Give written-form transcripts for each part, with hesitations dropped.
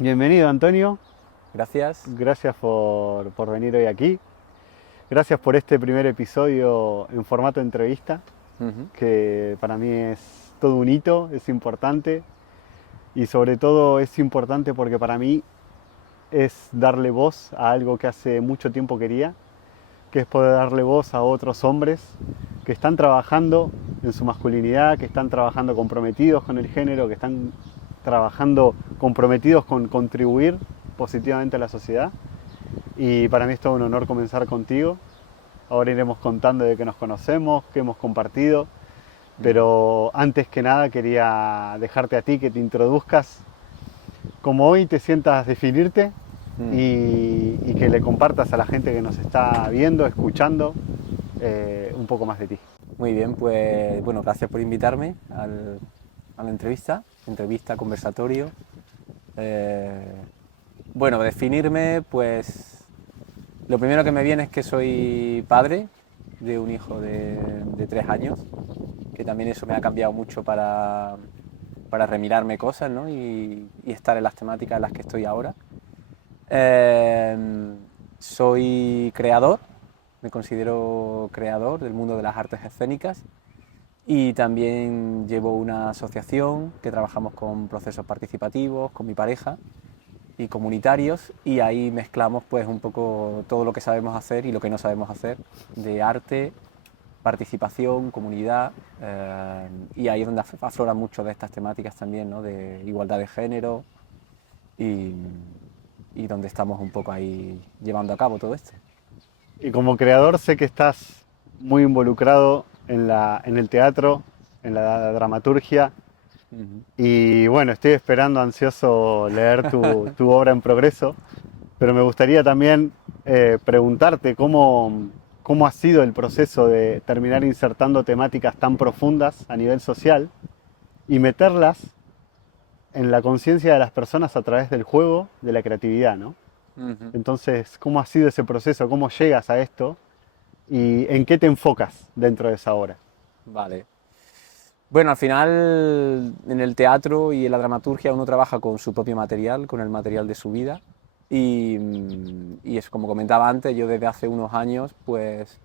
Bienvenido, Antonio. Gracias. Gracias por venir hoy aquí. Gracias por este primer episodio en formato de entrevista, Ujú. que para mí es todo un hito, es importante y sobre todo es importante porque para mí es darle voz a algo que hace mucho tiempo quería, que es poder darle voz a otros hombres que están trabajando en su masculinidad, que están trabajando comprometidos con el género, que están trabajando comprometidos con contribuir positivamente a la sociedad. Y para mí es todo un honor comenzar contigo. Ahora iremos contando de que nos conocemos, que hemos compartido, Ujú. pero antes que nada quería dejarte a ti que te introduzcas como hoy te sientas definirte Mm. y que le compartas a la gente que nos está viendo, escuchando, un poco más de ti. Muy bien, pues bueno, gracias por invitarme a la entrevista, conversatorio. Eh, bueno, definirme, pues lo primero que me viene es que soy padre de un hijo de 3 años, que también eso me ha cambiado mucho para remirarme cosas, ¿no? Y estar en las temáticas en las que estoy ahora. Eh, Soy creador, me considero creador del mundo de las artes escénicas y también llevo una asociación que trabajamos con procesos participativos, con mi pareja y comunitarios, y ahí mezclamos pues un poco todo lo que sabemos hacer y lo que no sabemos hacer de arte, participación, comunidad, y ahí es donde afloran mucho de estas temáticas también, ¿no? De igualdad de género y, y donde estamos un poco ahí llevando a cabo todo esto. Y como creador sé que estás muy involucrado en el teatro, en la dramaturgia. Ujú. Y bueno, estoy esperando ansioso leer tu obra en progreso, pero me gustaría también preguntarte cómo ha sido el proceso de terminar insertando temáticas tan profundas a nivel social y meterlas en la conciencia de las personas a través del juego, de la creatividad, ¿no? Ujú. Entonces, ¿cómo ha sido ese proceso? ¿Cómo llegas a esto? ¿Y en qué te enfocas dentro de esa obra? Vale. Bueno, al final en el teatro y en la dramaturgia uno trabaja con su propio material, con el material de su vida. Y es como comentaba antes, yo desde hace unos años pues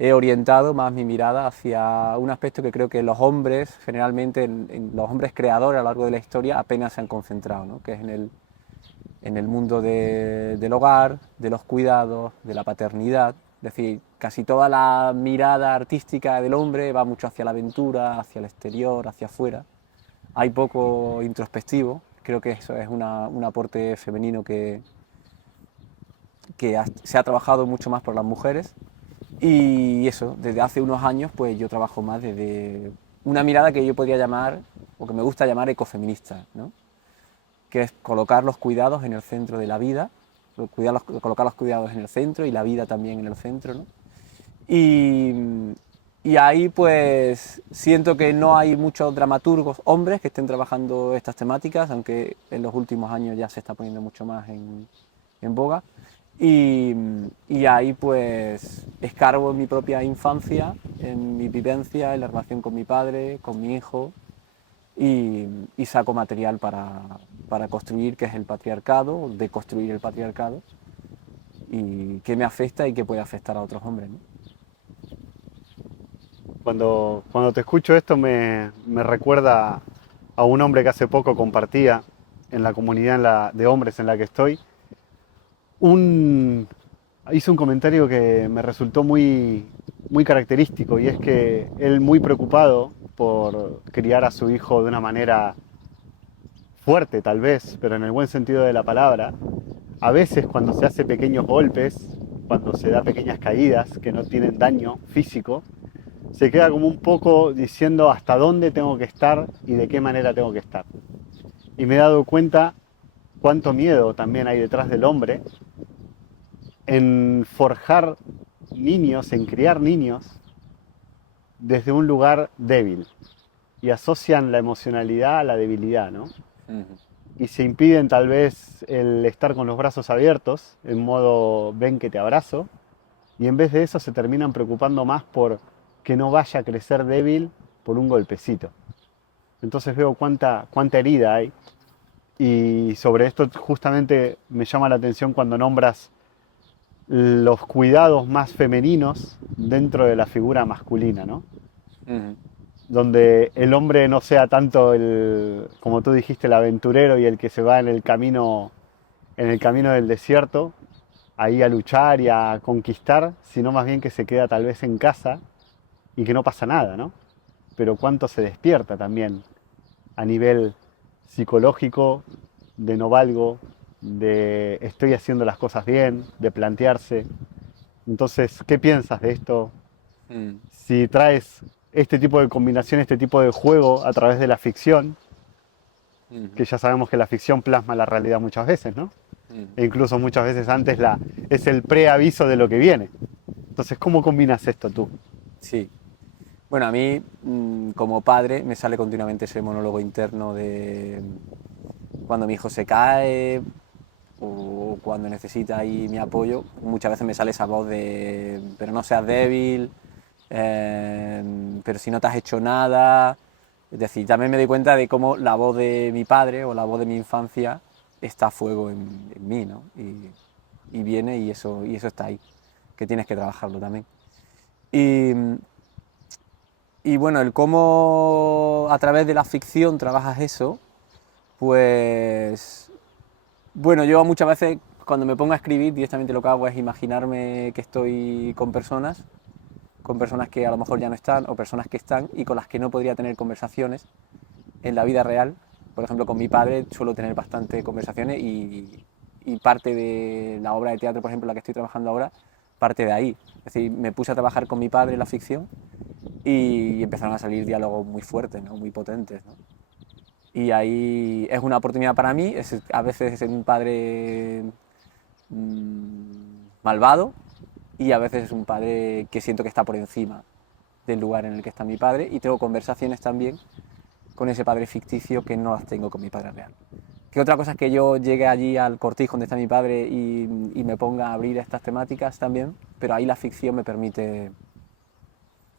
he orientado más mi mirada hacia un aspecto que creo que los hombres, generalmente en los hombres creadores a lo largo de la historia apenas se han concentrado, ¿no? Que es en el mundo del hogar, de los cuidados, de la paternidad. Es decir, casi toda la mirada artística del hombre va mucho hacia la aventura, hacia el exterior, hacia afuera. Hay poco introspectivo. Creo que eso es un aporte femenino que se ha trabajado mucho más por las mujeres. Y eso, desde hace unos años, pues yo trabajo más desde una mirada que yo podría llamar, o que me gusta llamar ecofeminista, ¿no? Que es colocar los cuidados en el centro de la vida, colocar los cuidados en el centro y la vida también en el centro, ¿no? Y, y ahí pues siento que no hay muchos dramaturgos hombres que estén trabajando estas temáticas, aunque en los últimos años ya se está poniendo mucho más en boga. Y, y ahí pues escarbo en mi propia infancia, en mi vivencia, en la relación con mi padre, con mi hijo, y saco material para construir qué es el patriarcado, de construir el patriarcado, y qué me afecta y qué puede afectar a otros hombres, ¿no? Cuando te escucho esto me recuerda a un hombre que hace poco compartía en la comunidad de hombres en la que estoy, un, hizo un comentario que me resultó muy característico y es que él muy preocupado por criar a su hijo de una manera fuerte tal vez, pero en el buen sentido de la palabra, a veces cuando se hace pequeños golpes, cuando se da pequeñas caídas que no tienen daño físico, se queda como un poco diciendo hasta dónde tengo que estar y de qué manera tengo que estar. Y me he dado cuenta cuánto miedo también hay detrás del hombre en forjar niños, en criar niños desde un lugar débil. Y asocian la emocionalidad a la debilidad, ¿no? Ujú. Y se impiden tal vez el estar con los brazos abiertos, en modo ven que te abrazo, y en vez de eso se terminan preocupando más por que no vaya a crecer débil por un golpecito. Entonces veo cuánta herida hay y Y sobre esto justamente me llama la atención cuando nombras los cuidados más femeninos dentro de la figura masculina, ¿no? Ujú. Donde el hombre no sea tanto el, como tú dijiste, el aventurero y el que se va en el camino del desierto, ahí a luchar y a conquistar, sino más bien que se queda tal vez en casa y que no pasa nada, ¿no? Pero cuánto se despierta también a nivel psicológico, de no valgo, de estoy haciendo las cosas bien, de plantearse. Entonces, ¿qué piensas de esto? Mm. Si traes este tipo de combinación, este tipo de juego a través de la ficción, Ujú. que ya sabemos que la ficción plasma la realidad muchas veces, ¿no? Ujú. E incluso muchas veces antes es el preaviso de lo que viene. Entonces, ¿cómo combinas esto tú? Sí. Bueno, a mí, como padre, me sale continuamente ese monólogo interno de cuando mi hijo se cae o cuando necesita ahí mi apoyo, muchas veces me sale esa voz de, pero no seas débil, pero si no te has hecho nada. Es decir, también me doy cuenta de cómo la voz de mi padre o la voz de mi infancia está a fuego en mí, ¿no? Y viene y eso está ahí, que tienes que trabajarlo también. Y, y bueno, el cómo a través de la ficción trabajas eso, pues bueno, yo muchas veces cuando me pongo a escribir directamente lo que hago es imaginarme que estoy con personas que a lo mejor ya no están o personas que están y con las que no podría tener conversaciones en la vida real. Por ejemplo, con mi padre suelo tener bastante conversaciones y parte de la obra de teatro, por ejemplo, la que estoy trabajando ahora, parte de ahí. Es decir, me puse a trabajar con mi padre en la ficción y empezaron a salir diálogos muy fuertes, ¿no? Muy potentes, ¿no? Y ahí es una oportunidad para mí, a veces es un padre malvado y a veces es un padre que siento que está por encima del lugar en el que está mi padre y tengo conversaciones también con ese padre ficticio que no las tengo con mi padre real. Que otra cosa es que yo llegue allí al cortijo donde está mi padre y me ponga a abrir estas temáticas también, pero ahí la ficción me permite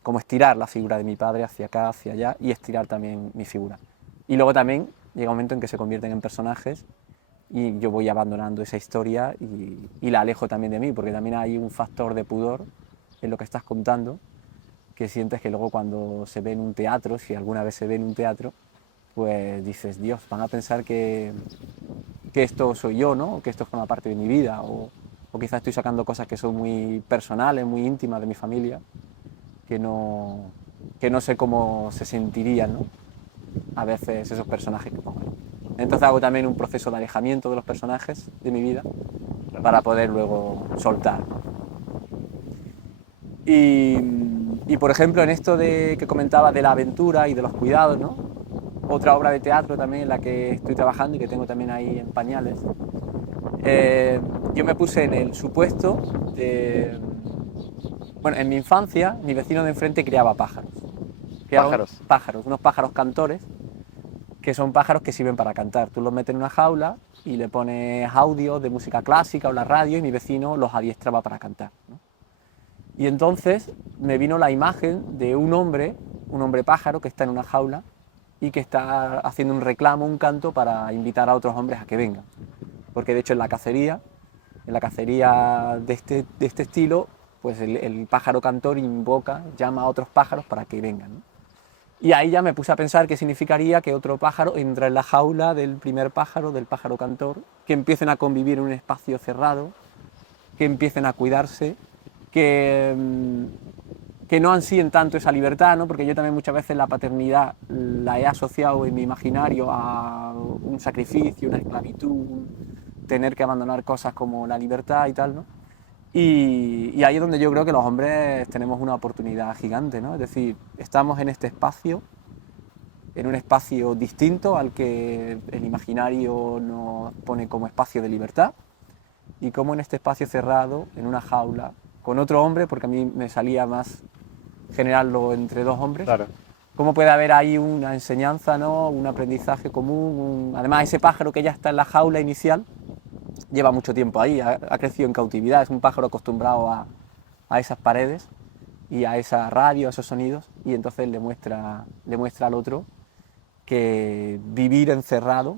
como estirar la figura de mi padre hacia acá, hacia allá y estirar también mi figura. Y luego también llega un momento en que se convierten en personajes y yo voy abandonando esa historia y la alejo también de mí, porque también hay un factor de pudor en lo que estás contando, que sientes que luego cuando se ve en un teatro, si alguna vez se ve en un teatro, pues dices, Dios, van a pensar que esto soy yo, ¿no? O que esto forma parte de mi vida, o quizás estoy sacando cosas que son muy personales, muy íntimas de mi familia, que no, que no sé cómo se sentirían, ¿no? A veces esos personajes que pongo. Entonces hago también un proceso de alejamiento de los personajes de mi vida para poder luego soltar. Y, y por ejemplo, en esto de que comentaba de la aventura y de los cuidados, ¿no? Otra obra de teatro también en la que estoy trabajando y que tengo también ahí en pañales. Eh, yo me puse en el supuesto de... Bueno, en mi infancia, mi vecino de enfrente criaba pájaros. Criaba Pájaros. pájaros, unos pájaros cantores que son pájaros que sirven para cantar. Tú los metes en una jaula y le pones audio de música clásica o la radio y mi vecino los adiestraba para cantar, ¿no? Y entonces me vino la imagen de un hombre pájaro que está en una jaula y que está haciendo un reclamo, un canto para invitar a otros hombres a que vengan. Porque de hecho en la cacería de este estilo, pues el pájaro cantor invoca, llama a otros pájaros para que vengan, ¿no? Y ahí ya me puse a pensar qué significaría que otro pájaro entra en la jaula del primer pájaro, del pájaro cantor, que empiecen a convivir en un espacio cerrado, que empiecen a cuidarse, que no ansíen tanto esa libertad, ¿no? Porque yo también muchas veces la paternidad la he asociado en mi imaginario a un sacrificio, una esclavitud, tener que abandonar cosas como la libertad y tal, ¿no? Y ahí es donde yo creo que los hombres tenemos una oportunidad gigante, ¿no? Es decir, estamos en este espacio, en un espacio distinto al que el imaginario nos pone como espacio de libertad, y como en este espacio cerrado, en una jaula, con otro hombre, porque a mí me salía más generarlo entre dos hombres, Claro. cómo puede haber ahí una enseñanza, ¿no? Un aprendizaje común, además ese pájaro que ya está en la jaula inicial, lleva mucho tiempo ahí, ha crecido en cautividad, es un pájaro acostumbrado a esas paredes y a esa radio, a esos sonidos, y entonces le muestra al otro que vivir encerrado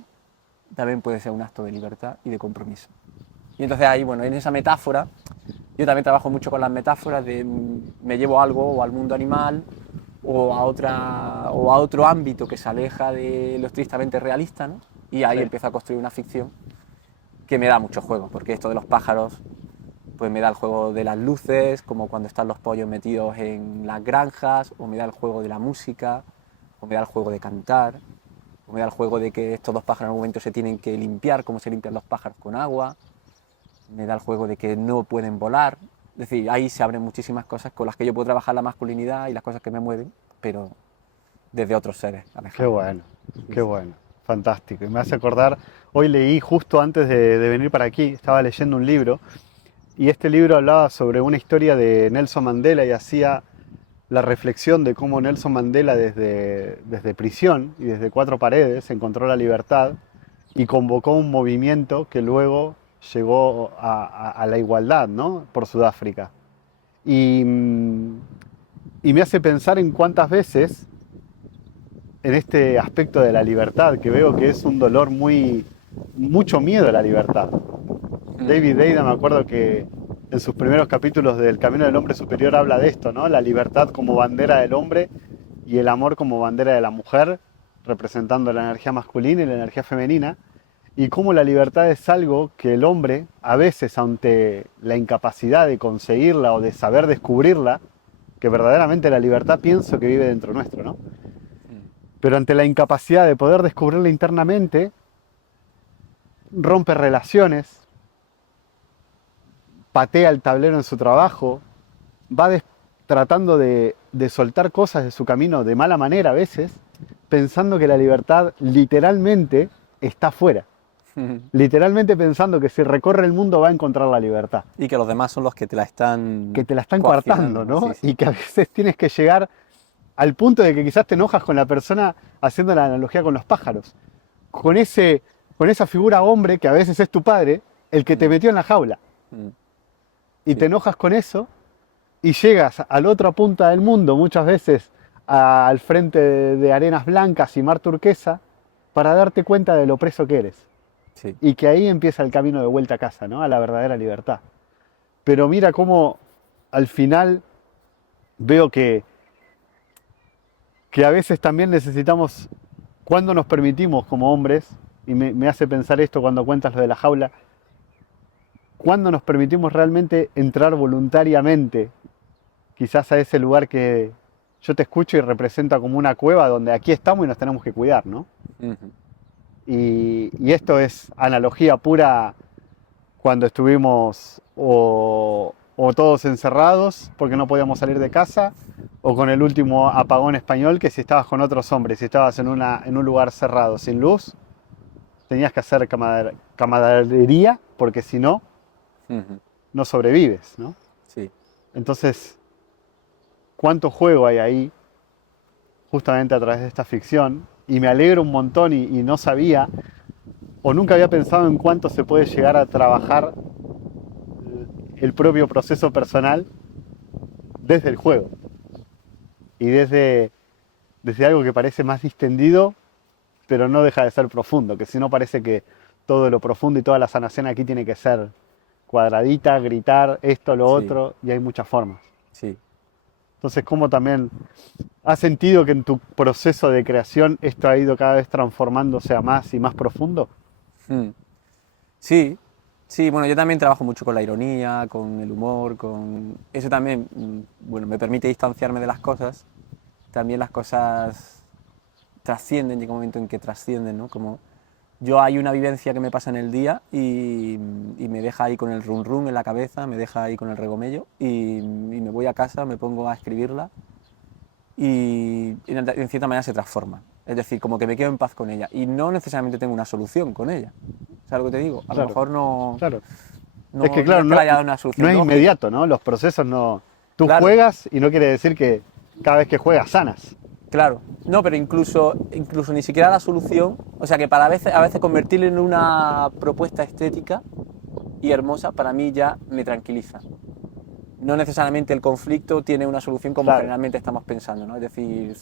también puede ser un acto de libertad y de compromiso. Y entonces ahí, bueno, en esa metáfora, yo también trabajo mucho con las metáforas de me llevo algo o al mundo animal o a otro ámbito que se aleja de lo estrictamente realista, ¿no? Y ahí Sí. empiezo a construir una ficción que me da mucho juego, porque esto de los pájaros, pues me da el juego de las luces, como cuando están los pollos metidos en las granjas, o me da el juego de la música, o me da el juego de cantar, o me da el juego de que estos dos pájaros en algún momento se tienen que limpiar, como se limpian los pájaros con agua, me da el juego de que no pueden volar. Es decir, ahí se abren muchísimas cosas con las que yo puedo trabajar la masculinidad y las cosas que me mueven, pero desde otros seres Qué alejados. bueno, qué bueno, fantástico. Y me hace acordar, hoy leí justo antes de venir para aquí, estaba leyendo un libro, y este libro hablaba sobre una historia de Nelson Mandela y hacía la reflexión de cómo Nelson Mandela desde prisión y desde cuatro paredes encontró la libertad y convocó un movimiento que luego llegó a la igualdad, ¿no? Por Sudáfrica. Y, y me hace pensar en cuántas veces en este aspecto de la libertad, que veo que es un dolor mucho miedo a la libertad. David Deida, me acuerdo que en sus primeros capítulos del Camino del Hombre Superior habla de esto, ¿no? La libertad como bandera del hombre y el amor como bandera de la mujer, representando la energía masculina y la energía femenina, y cómo la libertad es algo que el hombre, a veces ante la incapacidad de conseguirla o de saber descubrirla, que verdaderamente la libertad pienso que vive dentro nuestro, ¿no? Pero ante la incapacidad de poder descubrirla internamente, rompe relaciones, patea el tablero en su trabajo, va tratando de soltar cosas de su camino de mala manera a veces, pensando que la libertad literalmente está fuera. Literalmente pensando que si recorre el mundo va a encontrar la libertad. Y que los demás son los que te la están Que te la están coaccionando, coartando, ¿no? Sí, sí. Y que a veces tienes que llegar al punto de que quizás te enojas con la persona haciendo la analogía con los pájaros. Con esa figura hombre que a veces es tu padre, el que te metió en la jaula. Mm, Y sí. te enojas con eso y llegas a la otra punta del mundo, muchas veces al frente de arenas blancas y mar turquesa, para darte cuenta de lo preso que eres. Sí. Y que ahí empieza el camino de vuelta a casa, ¿no? A la verdadera libertad. Pero mira cómo al final veo que a veces también necesitamos, cuando nos permitimos como hombres, y me hace pensar esto cuando cuentas lo de la jaula, cuando nos permitimos realmente entrar voluntariamente, quizás a ese lugar que yo te escucho y representa como una cueva donde aquí estamos y nos tenemos que cuidar, ¿no? Ujú. Y esto es analogía pura cuando estuvimos o todos encerrados porque no podíamos salir de casa, o con el último apagón español, que si estabas con otros hombres, si estabas en un lugar cerrado, sin luz, tenías que hacer camaradería, porque si no, Ujú. no sobrevives, ¿no? Sí. Entonces, ¿cuánto juego hay ahí, justamente a través de esta ficción? Y me alegro un montón y no sabía, o nunca había pensado en cuánto se puede llegar a trabajar el propio proceso personal desde el juego. Y desde algo que parece más distendido, pero no deja de ser profundo, que si no parece que todo lo profundo y toda la sanación aquí tiene que ser cuadradita, gritar, esto, lo Sí. otro, y hay muchas formas. Sí. Entonces, ¿cómo también has sentido que en tu proceso de creación esto ha ido cada vez transformándose a más y más profundo? Mm. Sí, sí, bueno, yo también trabajo mucho con la ironía, con el humor, con... Eso también, bueno, me permite distanciarme de las cosas. También las cosas trascienden, llega un momento en que trascienden, ¿no? Como yo hay una vivencia que me pasa en el día y me deja ahí con el run run en la cabeza, me deja ahí con el regomello y me voy a casa, me pongo a escribirla y en cierta manera se transforma. Es decir, como que me quedo en paz con ella y no necesariamente tengo una solución con ella. ¿Sabes lo que te digo? A lo Claro, mejor no, claro. Es que no, no claro, es que le haya dado una no solución es lógica. inmediato, ¿no? Los procesos no... Tú Claro, juegas y no quiere decir que cada vez que juegas sanas. claro. No, pero incluso ni siquiera la solución, o sea que para a veces convertirlo en una propuesta estética y hermosa, para mí ya me tranquiliza. No necesariamente el conflicto tiene una solución como Claro, generalmente estamos pensando, ¿no? Es decir,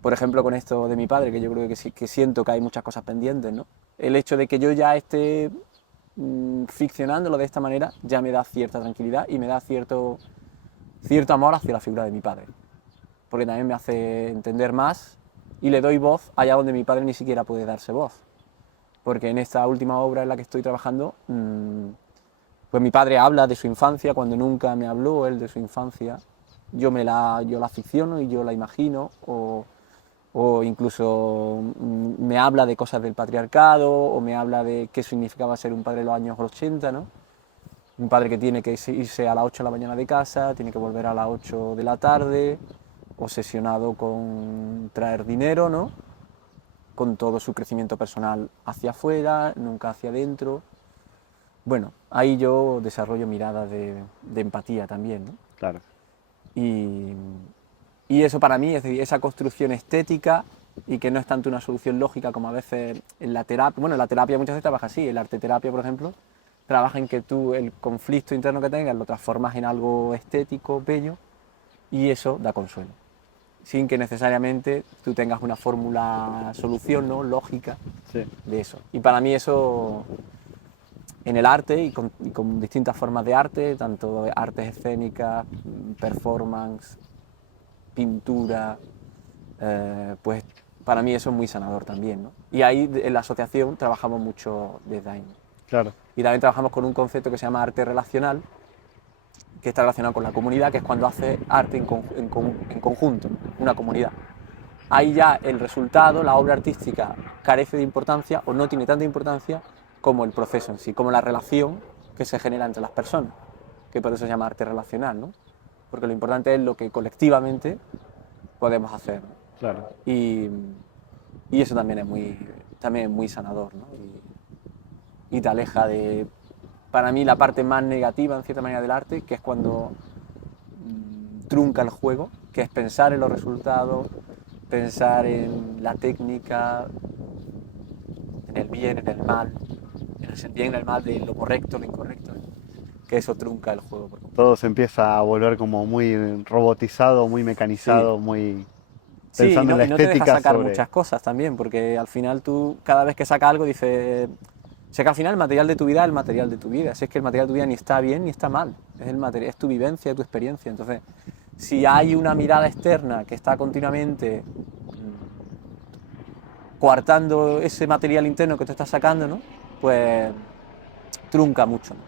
por ejemplo, con esto de mi padre, que yo creo que sí, que siento que hay muchas cosas pendientes, ¿no? el hecho de que yo ya esté ficcionándolo de esta manera ya me da cierta tranquilidad y me da cierto amor hacia la figura de mi padre, porque también me hace entender más y le doy voz allá donde mi padre ni siquiera puede darse voz, porque en esta última obra en la que estoy trabajando, pues mi padre habla de su infancia cuando nunca me habló él de su infancia. Yo la ficciono y yo la imagino, o incluso me habla de cosas del patriarcado, o me habla de qué significaba ser un padre en los años 80, ¿no? Un padre que tiene que irse a las 8 de la mañana de casa, tiene que volver a las 8 de la tarde, obsesionado con traer dinero, ¿no? Con todo su crecimiento personal hacia afuera, nunca hacia adentro. Bueno, ahí yo desarrollo miradas de empatía también, ¿no? Claro. Y eso para mí, es decir, esa construcción estética y que no es tanto una solución lógica como a veces en la terapia. Bueno, en la terapia muchas veces trabaja así, en la arteterapia, por ejemplo, trabaja en que tú el conflicto interno que tengas lo transformas en algo estético, bello, y eso da consuelo, sin que necesariamente tú tengas una fórmula solución, ¿no? Lógica, Sí. de eso. Y para mí eso, en el arte y con distintas formas de arte, tanto artes escénicas, performance, pintura, pues para mí eso es muy sanador también, ¿no? Y ahí en la asociación trabajamos mucho desde ahí, ¿no? Claro. Y también trabajamos con un concepto que se llama arte relacional, que está relacionado con la comunidad, que es cuando hace arte en conjunto, una comunidad. Ahí ya el resultado, la obra artística, carece de importancia o no tiene tanta importancia como el proceso en sí, como la relación que se genera entre las personas, que por eso se llama arte relacional, ¿no? Porque lo importante es lo que colectivamente podemos hacer, ¿no? Claro. Y eso también es muy sanador, ¿no? Y te aleja de, para mí, la parte más negativa, en cierta manera, del arte, que es cuando trunca el juego, que es pensar en los resultados, pensar en la técnica, en el bien, en el mal, en el bien, en el mal, de lo correcto, lo incorrecto, que eso trunca el juego por completo. Todo se empieza a volver como muy robotizado, muy Sí, mecanizado, muy sí, pensando en la y no te deja estética sacar sobre... muchas cosas también, porque al final tú, cada vez que sacas algo, dices, sé que al final el material de tu vida es el material de tu vida, si es que el material de tu vida ni está bien ni está mal, es, el material, es tu vivencia, tu experiencia. Entonces, si hay una mirada externa que está continuamente coartando ese material interno que tú estás sacando, ¿no? Pues trunca mucho, ¿no?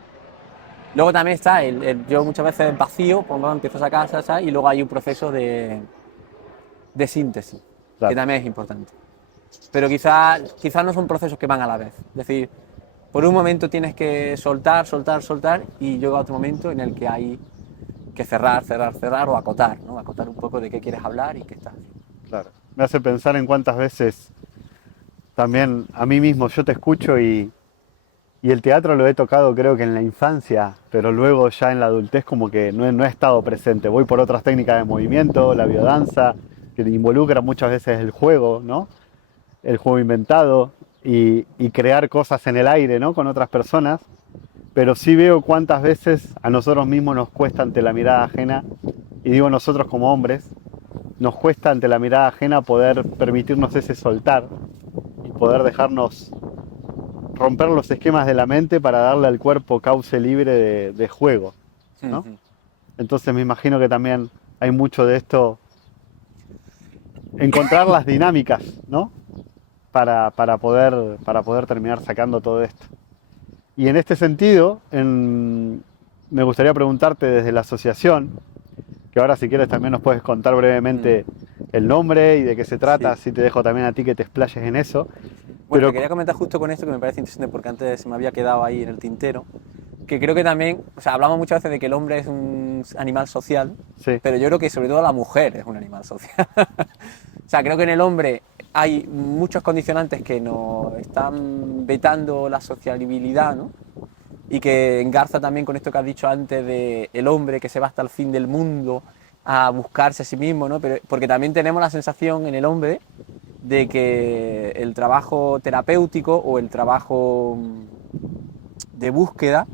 Luego también está, yo muchas veces vacío, pongo, empiezo a sacar, ¿sabes? Y luego hay un proceso de síntesis, que Claro. también es importante. Pero quizás no son procesos que van a la vez. Es decir, por un momento tienes que soltar, soltar, soltar, y llega otro momento en el que hay que cerrar, cerrar, cerrar, o acotar, ¿no? Acotar un poco de qué quieres hablar y qué estás haciendo. Claro. Me hace pensar en cuántas veces también a mí mismo yo te escucho y el teatro lo he tocado creo que en la infancia, pero luego ya en la adultez como que no he estado presente. Voy por otras técnicas de movimiento, la biodanza, que involucra muchas veces el juego, ¿no? El juego inventado y crear cosas en el aire, ¿no? Con otras personas. Pero sí veo cuántas veces a nosotros mismos nos cuesta ante la mirada ajena, y digo nosotros como hombres, nos cuesta ante la mirada ajena poder permitirnos ese soltar y poder dejarnos romper los esquemas de la mente para darle al cuerpo cauce libre de juego, ¿no? Entonces me imagino que también hay mucho de esto, encontrar las dinámicas, ¿no? Para poder terminar sacando todo esto. Y en este sentido, me gustaría preguntarte desde la asociación, que ahora si quieres también nos puedes contar brevemente el nombre y de qué se trata, Sí. así te dejo también a ti que te explayes en eso. Bueno, Pero te quería comentar justo con esto que me parece interesante porque antes se me había quedado ahí en el tintero, que creo que también, o sea, hablamos muchas veces de que el hombre es un animal social, sí, pero yo creo que sobre todo la mujer es un animal social. O sea, creo que en el hombre hay muchos condicionantes que nos están vetando la sociabilidad, ¿no? Y que engarza también con esto que has dicho antes de el hombre que se va hasta el fin del mundo a buscarse a sí mismo, ¿no? Pero, porque también tenemos la sensación en el hombre de que el trabajo terapéutico o el trabajo de búsqueda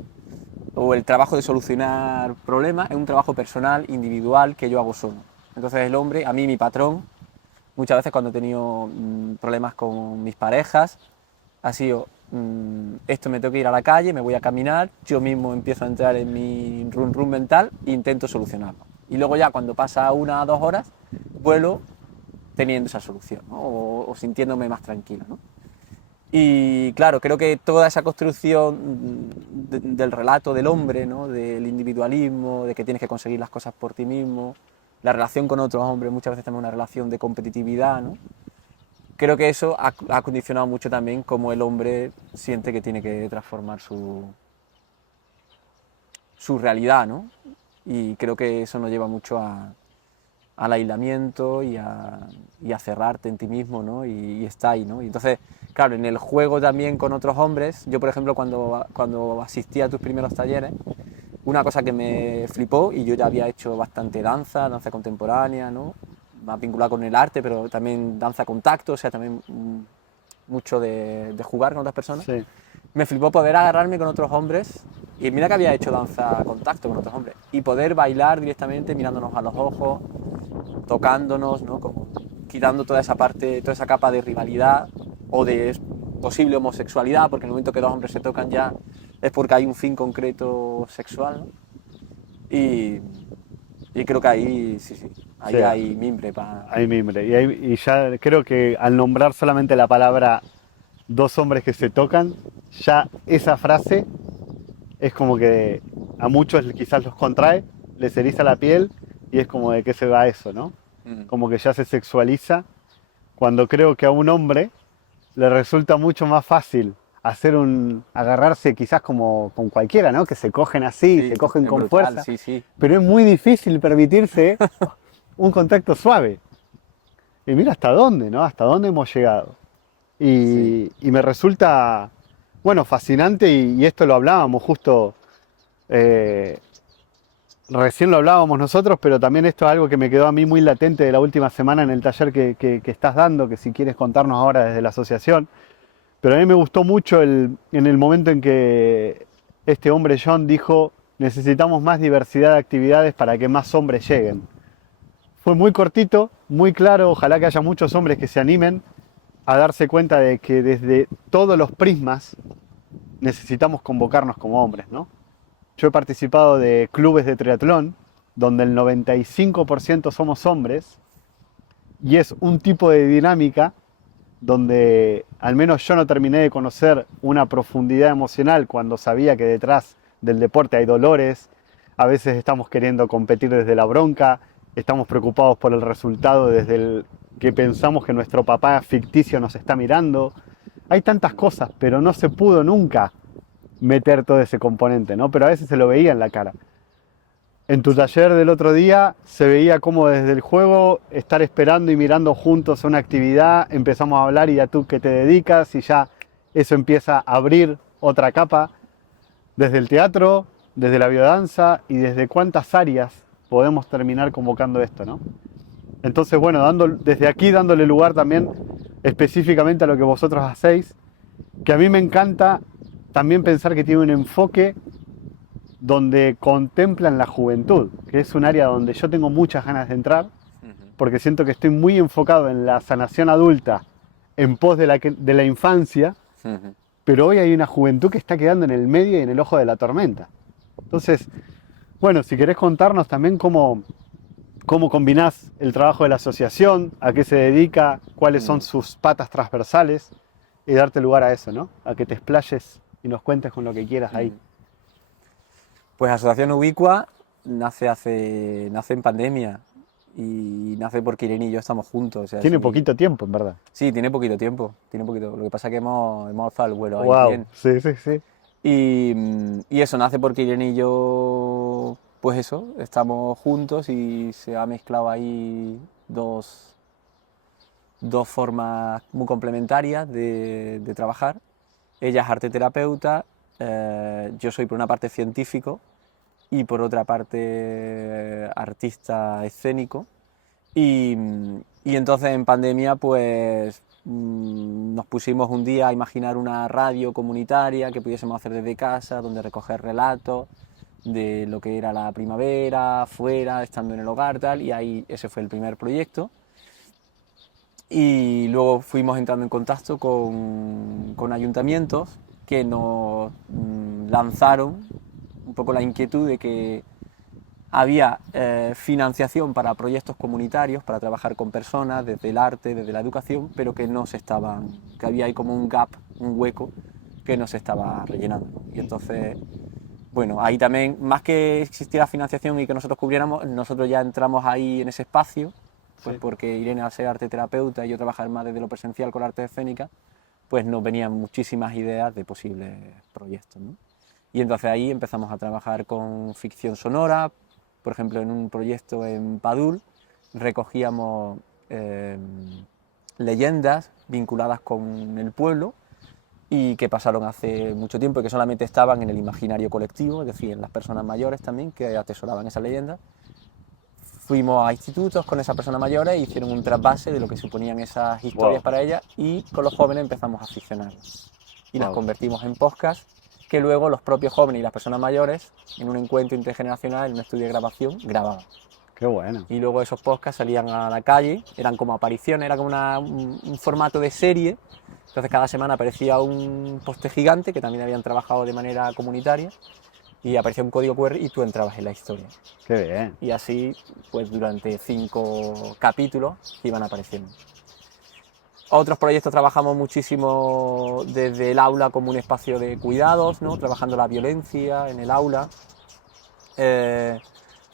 o el trabajo de solucionar problemas es un trabajo personal, individual, que yo hago solo. Entonces el hombre, a mí mi patrón, muchas veces cuando he tenido problemas con mis parejas, ha sido, esto me tengo que ir a la calle, me voy a caminar, yo mismo empiezo a entrar en mi run mental e intento solucionarlo. Y luego ya cuando pasa 1 o 2 horas, vuelo teniendo esa solución, ¿no? O sintiéndome más tranquilo, ¿no? Y claro, creo que toda esa construcción del relato del hombre, ¿no? Del individualismo, de que tienes que conseguir las cosas por ti mismo, la relación con otros hombres, muchas veces también una relación de competitividad, ¿no? Creo que eso ha condicionado mucho también cómo el hombre siente que tiene que transformar su realidad, ¿no? Y creo que eso nos lleva mucho al aislamiento y a cerrarte en ti mismo, ¿no? Y está ahí, ¿no? Y entonces, claro, en el juego también con otros hombres, yo por ejemplo cuando asistí a tus primeros talleres, una cosa que me flipó, y yo ya había hecho bastante danza contemporánea, ¿no? Más vinculada con el arte, pero también danza con tacto, o sea, también mucho de jugar con otras personas. Sí. Me flipó poder agarrarme con otros hombres, y mira que había hecho danza con tacto con otros hombres, y poder bailar directamente mirándonos a los ojos, tocándonos, ¿no? Como quitando toda esa parte, toda esa capa de rivalidad o de posible homosexualidad, porque en el momento que 2 hombres se tocan ya es porque hay un fin concreto sexual, ¿no? Y creo que ahí, sí, ahí Sí, hay mimbre para... hay mimbre. Y ya creo que al nombrar solamente la palabra 2 hombres que se tocan, ya esa frase es como que a muchos quizás los contrae, les eriza la piel y es como de qué se va eso, ¿no? Como que ya se sexualiza, cuando creo que a un hombre le resulta mucho más fácil agarrarse quizás como con cualquiera, ¿no? Que se cogen así, Sí, se cogen es con brutal, fuerza, sí. pero es muy difícil permitirse un contacto suave. Y mira hasta dónde, ¿no? Hasta dónde hemos llegado. Sí. Y me resulta, bueno, fascinante y esto lo hablábamos justo, eh, recién lo hablábamos nosotros, pero también esto es algo que me quedó a mí muy latente de la última semana en el taller que estás dando, que si quieres contarnos ahora desde la asociación. Pero a mí me gustó mucho en el momento en que este hombre John dijo, necesitamos más diversidad de actividades para que más hombres lleguen. Fue muy cortito, muy claro, ojalá que haya muchos hombres que se animen a darse cuenta de que desde todos los prismas necesitamos convocarnos como hombres, ¿no? Yo he participado de clubes de triatlón donde el 95% somos hombres y es un tipo de dinámica donde al menos yo no terminé de conocer una profundidad emocional cuando sabía que detrás del deporte hay dolores, a veces estamos queriendo competir desde la bronca, estamos preocupados por el resultado desde el que pensamos que nuestro papá ficticio nos está mirando. Hay tantas cosas, pero no se pudo nunca meter todo ese componente, ¿no? Pero a veces se lo veía en la cara. En tu taller del otro día se veía como desde el juego, estar esperando y mirando juntos una actividad, empezamos a hablar y a tú qué te dedicas y ya eso empieza a abrir otra capa desde el teatro, desde la biodanza y desde cuántas áreas podemos terminar convocando esto, ¿no? Entonces, bueno, desde aquí dándole lugar también específicamente a lo que vosotros hacéis, que a mí me encanta también pensar que tiene un enfoque donde contemplan la juventud, que es un área donde yo tengo muchas ganas de entrar, porque siento que estoy muy enfocado en la sanación adulta en pos de la infancia, pero hoy hay una juventud que está quedando en el medio y en el ojo de la tormenta. Entonces, bueno, si querés contarnos también cómo combinás el trabajo de la asociación, a qué se dedica, cuáles son sus patas transversales, y darte lugar a eso, ¿no? A que te explayes y nos cuentes con lo que quieras ahí. Pues Asociación Ubicua nace en pandemia y nace porque Irene y yo estamos juntos. O sea, Tiene sí, poquito tiempo, en verdad. sí, tiene poquito tiempo, tiene poquito. Lo que pasa es que hemos alzado el vuelo ahí Wow, bien. sí, sí, sí. Y eso nace porque Irene y yo, pues eso, estamos juntos y se ha mezclado ahí dos formas muy complementarias de trabajar. Ella es arte terapeuta, yo soy por una parte científico y por otra parte artista escénico. Y, y entonces en pandemia pues nos pusimos un día a imaginar una radio comunitaria que pudiésemos hacer desde casa, donde recoger relatos de lo que era la primavera, fuera, estando en el hogar, tal, y ahí ese fue el primer proyecto. Y luego fuimos entrando en contacto con ayuntamientos que nos lanzaron un poco la inquietud de que había financiación para proyectos comunitarios, para trabajar con personas, desde el arte, desde la educación, pero que no se estaban, que había ahí como un gap, un hueco que no se estaba rellenando. Y entonces, bueno, ahí también, más que existiera financiación y que nosotros cubriéramos, nosotros ya entramos ahí en ese espacio, pues Sí. porque Irene, al ser arte terapeuta y yo trabajar más desde lo presencial con la arte escénica, pues nos venían muchísimas ideas de posibles proyectos, ¿no? Y entonces ahí empezamos a trabajar con ficción sonora, por ejemplo, en un proyecto en Padul recogíamos leyendas vinculadas con el pueblo y que pasaron hace mucho tiempo y que solamente estaban en el imaginario colectivo, es decir, en las personas mayores también que atesoraban esas leyendas. Fuimos a institutos con esas personas mayores e hicieron un trasvase de lo que suponían esas historias Wow, para ellas y con los jóvenes empezamos a ficcionarlas. Y las wow, convertimos en podcast que luego los propios jóvenes y las personas mayores, en un encuentro intergeneracional, en un estudio de grabación, grababan. qué bueno. Y luego esos podcasts salían a la calle, eran como apariciones, era como un formato de serie. Entonces cada semana aparecía un poste gigante que también habían trabajado de manera comunitaria y aparecía un código QR y tú entrabas en la historia. Qué bien. Y así, pues durante 5 capítulos iban apareciendo. Otros proyectos trabajamos muchísimo desde el aula como un espacio de cuidados, ¿no? Trabajando la violencia en el aula.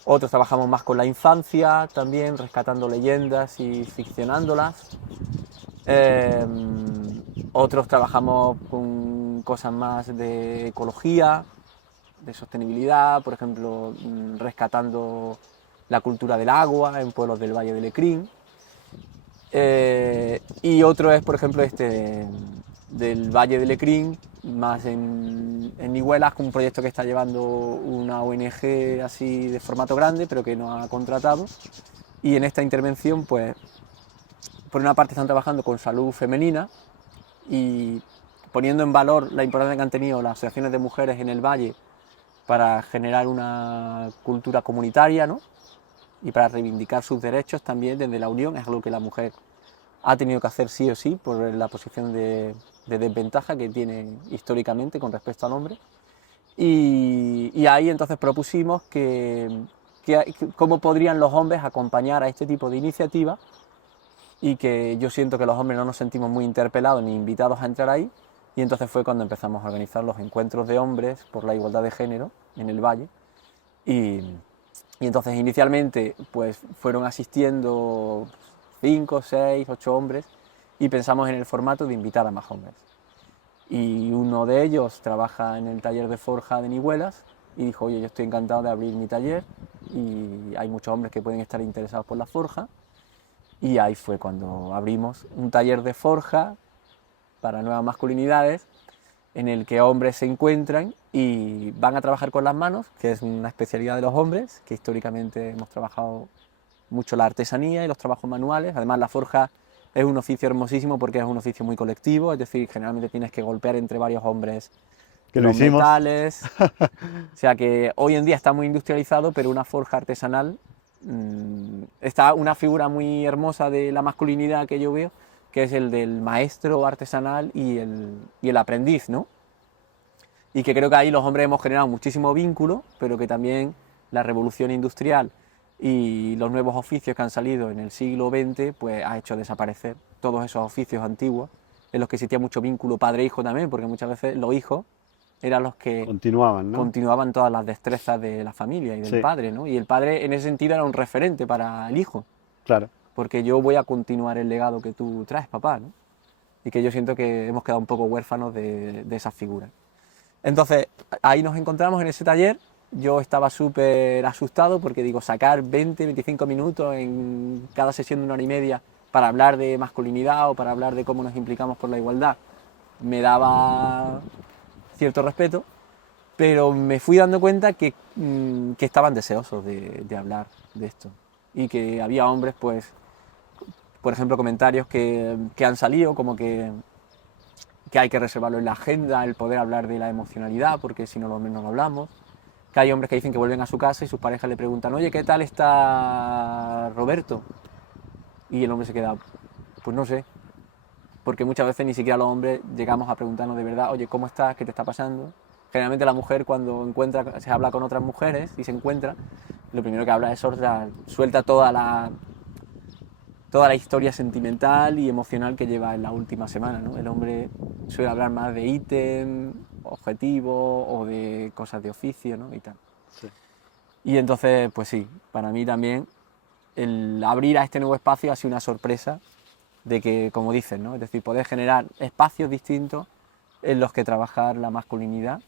Otros trabajamos más con la infancia también, rescatando leyendas y ficcionándolas. Eh, Otros trabajamos con cosas más de ecología, de sostenibilidad, por ejemplo, rescatando la cultura del agua en pueblos del Valle de Lecrín. Y otro es, por ejemplo, este del Valle de Lecrín, más en Nihuelas, con un proyecto que está llevando una ONG así de formato grande, pero que nos ha contratado. Y en esta intervención, pues, por una parte están trabajando con salud femenina y poniendo en valor la importancia que han tenido las asociaciones de mujeres en el Valle para generar una cultura comunitaria, ¿no? Y para reivindicar sus derechos también desde la unión, es algo que la mujer ha tenido que hacer sí o sí por la posición de desventaja que tiene históricamente con respecto al hombre. Y ahí entonces propusimos que cómo podrían los hombres acompañar a este tipo de iniciativas y que yo siento que los hombres no nos sentimos muy interpelados ni invitados a entrar ahí. Y entonces fue cuando empezamos a organizar los encuentros de hombres por la igualdad de género en el Valle. Y, y entonces inicialmente pues fueron asistiendo 5, 6, 8 hombres y pensamos en el formato de invitar a más hombres. Y uno de ellos trabaja en el taller de forja de Nihuelas y dijo, oye, yo estoy encantado de abrir mi taller y hay muchos hombres que pueden estar interesados por la forja. Y ahí fue cuando abrimos un taller de forja para nuevas masculinidades en el que hombres se encuentran y van a trabajar con las manos, que es una especialidad de los hombres, que históricamente hemos trabajado mucho la artesanía y los trabajos manuales. Además, la forja es un oficio hermosísimo porque es un oficio muy colectivo, es decir, generalmente tienes que golpear entre varios hombres Que lo los hicimos. metales. O sea que hoy en día está muy industrializado, pero una forja artesanal está una figura muy hermosa de la masculinidad que yo veo, que es el del maestro artesanal y el aprendiz, ¿no? Y que creo que ahí los hombres hemos generado muchísimo vínculo, pero que también la revolución industrial y los nuevos oficios que han salido en el siglo XX, pues ha hecho desaparecer todos esos oficios antiguos, en los que existía mucho vínculo padre-hijo también, porque muchas veces los hijos eran los que Continuaban, ¿no? continuaban todas las destrezas de la familia y del Sí, padre, ¿no? Y el padre en ese sentido era un referente para el hijo, claro. porque yo voy a continuar el legado que tú traes, papá, ¿no? Y que yo siento que hemos quedado un poco huérfanos de esas figuras. Entonces, ahí nos encontramos en ese taller. Yo estaba súper asustado porque digo, sacar 20, 25 minutos en cada sesión de 1 hora y media para hablar de masculinidad o para hablar de cómo nos implicamos por la igualdad, me daba cierto respeto, pero me fui dando cuenta que estaban deseosos de hablar de esto y que había hombres, pues, por ejemplo, comentarios que han salido como que hay que reservarlo en la agenda, el poder hablar de la emocionalidad, porque si no los hombres no lo hablamos. Que hay hombres que dicen que vuelven a su casa y sus parejas le preguntan, oye, ¿qué tal está Roberto? Y el hombre se queda, Pues no sé, porque muchas veces ni siquiera los hombres llegamos a preguntarnos de verdad, oye, ¿cómo estás? ¿Qué te está pasando? Generalmente la mujer cuando se habla con otras mujeres y se encuentra, lo primero que habla es suelta toda la historia sentimental y emocional que lleva en la última semana, ¿no? El hombre suele hablar más de ítem, objetivo o de cosas de oficio, ¿no? Y tal. Sí. Y entonces, pues sí, para mí también el abrir a este nuevo espacio ha sido una sorpresa de que, como dices, ¿no? Es decir, poder generar espacios distintos en los que trabajar la masculinidad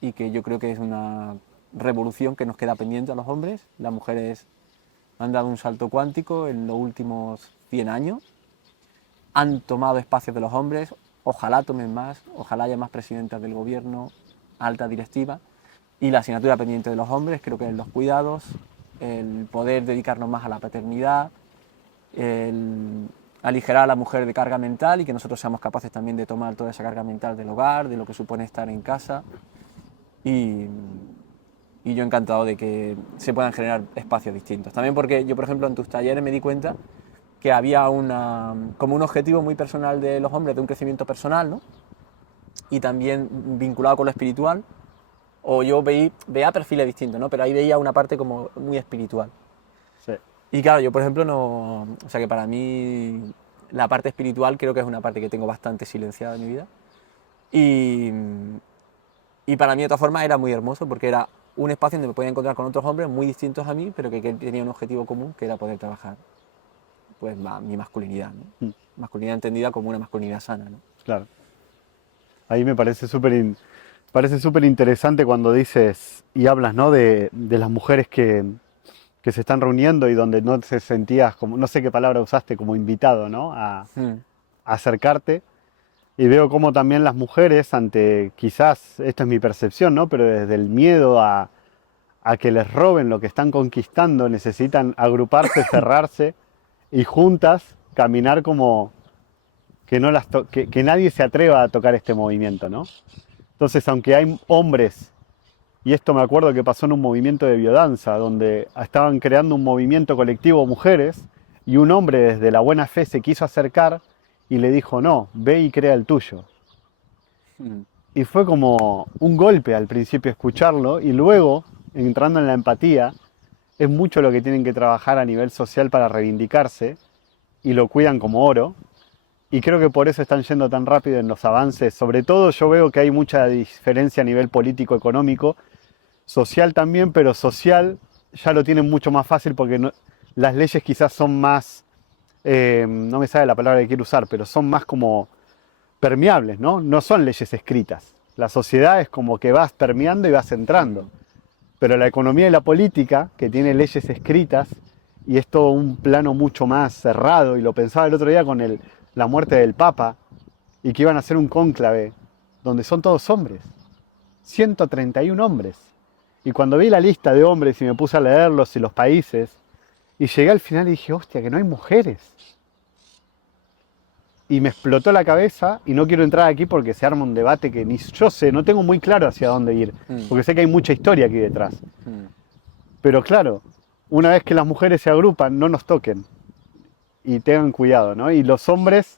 y que yo creo que es una revolución que nos queda pendiente a los hombres. Las mujeres han dado un salto cuántico en los últimos 100 años, han tomado espacios de los hombres, ojalá tomen más, ojalá haya más presidentas del gobierno, alta directiva, y la asignatura pendiente de los hombres creo que es los cuidados, el poder dedicarnos más a la paternidad, el aligerar a la mujer de carga mental y que nosotros seamos capaces también de tomar toda esa carga mental del hogar, de lo que supone estar en casa. Y yo encantado de que se puedan generar espacios distintos. También porque yo, por ejemplo, en tus talleres me di cuenta que había como un objetivo muy personal de los hombres, de un crecimiento personal, ¿no? Y también vinculado con lo espiritual, o yo veía perfiles distintos, ¿no? Pero ahí veía una parte como muy espiritual. Sí. Y claro, yo por ejemplo no... O sea que para mí la parte espiritual creo que es una parte que tengo bastante silenciada en mi vida. Y para mí de todas formas era muy hermoso porque era un espacio donde me podía encontrar con otros hombres muy distintos a mí, pero que tenían un objetivo común, que era poder trabajar pues mi masculinidad, ¿no? Masculinidad entendida como una masculinidad sana, ¿no? Claro. Ahí me parece súper interesante cuando dices y hablas, ¿no? de las mujeres que se están reuniendo y donde no te sentías como, no sé qué palabra usaste, como invitado, ¿no? A acercarte. Y veo cómo también las mujeres, ante quizás, esta es mi percepción, ¿no? Pero desde el miedo a que les roben lo que están conquistando, necesitan agruparse, cerrarse y juntas caminar como que, no que nadie se atreva a tocar este movimiento, ¿no? Entonces, aunque hay hombres, y esto me acuerdo que pasó en un movimiento de biodanza, donde estaban creando un movimiento colectivo mujeres, y un hombre desde la buena fe se quiso acercar y le dijo, no, ve y crea el tuyo. Y fue como un golpe al principio escucharlo, y luego, entrando en la empatía, es mucho lo que tienen que trabajar a nivel social para reivindicarse, y lo cuidan como oro. Y creo que por eso están yendo tan rápido en los avances. Sobre todo yo veo que hay mucha diferencia a nivel político, económico, social también, pero social ya lo tienen mucho más fácil porque las leyes quizás son más, no me sale la palabra que quiero usar, pero son más como permeables, ¿no? No son leyes escritas. La sociedad es como que vas permeando y vas entrando. Pero la economía y la política, que tiene leyes escritas, y es todo un plano mucho más cerrado, y lo pensaba el otro día con la muerte del Papa, y que iban a hacer un cónclave, donde son todos hombres. 131 hombres. Y cuando vi la lista de hombres y me puse a leerlos y los países, y llegué al final y dije, hostia, que no hay mujeres. Y me explotó la cabeza, y no quiero entrar aquí porque se arma un debate que ni yo sé, no tengo muy claro hacia dónde ir, porque sé que hay mucha historia aquí detrás. Pero claro, una vez que las mujeres se agrupan, no nos toquen. Y tengan cuidado, ¿no? Y los hombres,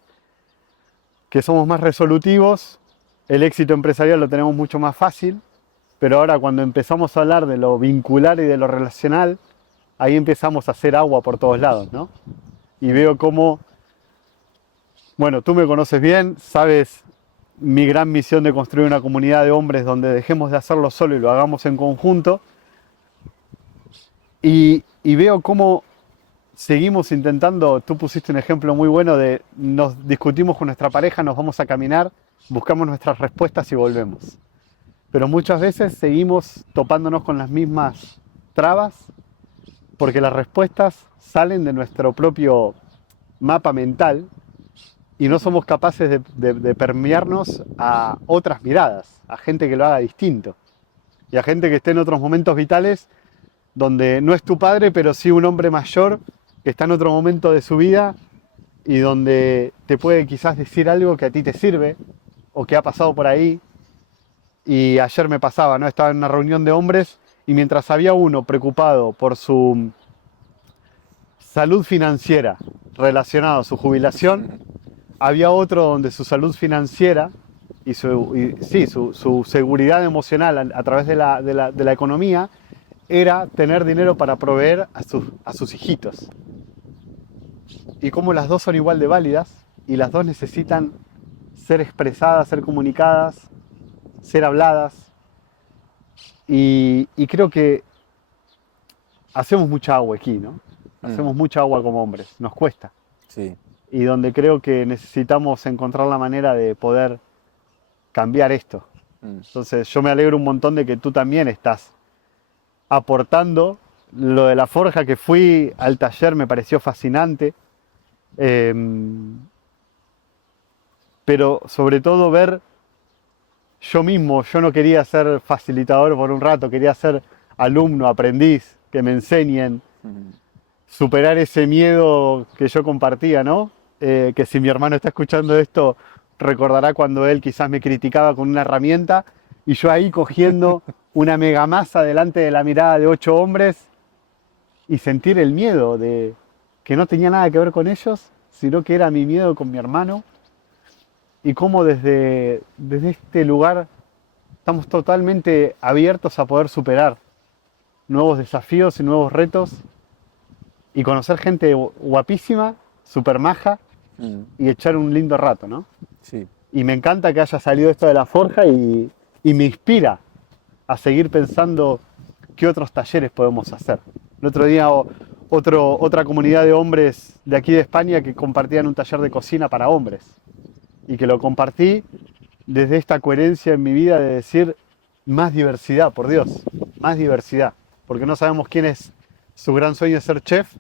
que somos más resolutivos, el éxito empresarial lo tenemos mucho más fácil, pero ahora cuando empezamos a hablar de lo vincular y de lo relacional, ahí empezamos a hacer agua por todos lados, ¿no? Y veo cómo, bueno, tú me conoces bien, sabes mi gran misión de construir una comunidad de hombres donde dejemos de hacerlo solo y lo hagamos en conjunto, y veo cómo seguimos intentando, tú pusiste un ejemplo muy bueno de nos discutimos con nuestra pareja, nos vamos a caminar, buscamos nuestras respuestas y volvemos. Pero muchas veces seguimos topándonos con las mismas trabas porque las respuestas salen de nuestro propio mapa mental y no somos capaces de permearnos a otras miradas, a gente que lo haga distinto y a gente que esté en otros momentos vitales donde no es tu padre, pero sí un hombre mayor que está en otro momento de su vida y donde te puede quizás decir algo que a ti te sirve o que ha pasado por ahí. Y ayer me pasaba, ¿no? Estaba en una reunión de hombres y mientras había uno preocupado por su salud financiera relacionado a su jubilación, había otro donde su salud financiera y su seguridad emocional a través de la economía era tener dinero para proveer a sus hijitos. Y como las dos son igual de válidas y las dos necesitan ser expresadas, ser comunicadas, ser habladas. Y creo que hacemos mucha agua aquí, ¿no? Hacemos mucha agua como hombres, nos cuesta. Sí. Y donde creo que necesitamos encontrar la manera de poder cambiar esto. Entonces yo me alegro un montón de que tú también estás aportando. Lo de la forja, que fui al taller, me pareció fascinante. Pero sobre todo ver yo mismo, yo no quería ser facilitador por un rato, quería ser alumno, aprendiz, que me enseñen, superar ese miedo que yo compartía, ¿no? Que si mi hermano está escuchando esto, recordará cuando él quizás me criticaba con una herramienta y yo ahí cogiendo una megamasa delante de la mirada de 8 hombres y sentir el miedo de que no tenía nada que ver con ellos, sino que era mi miedo con mi hermano. Y cómo desde este lugar estamos totalmente abiertos a poder superar nuevos desafíos y nuevos retos y conocer gente guapísima, súper maja y echar un lindo rato, ¿no? Sí. Y me encanta que haya salido esto de la forja y me inspira a seguir pensando qué otros talleres podemos hacer. El otro día otra comunidad de hombres de aquí de España que compartían un taller de cocina para hombres y que lo compartí desde esta coherencia en mi vida de decir más diversidad, por Dios, más diversidad, porque no sabemos quién es, su gran sueño es ser chef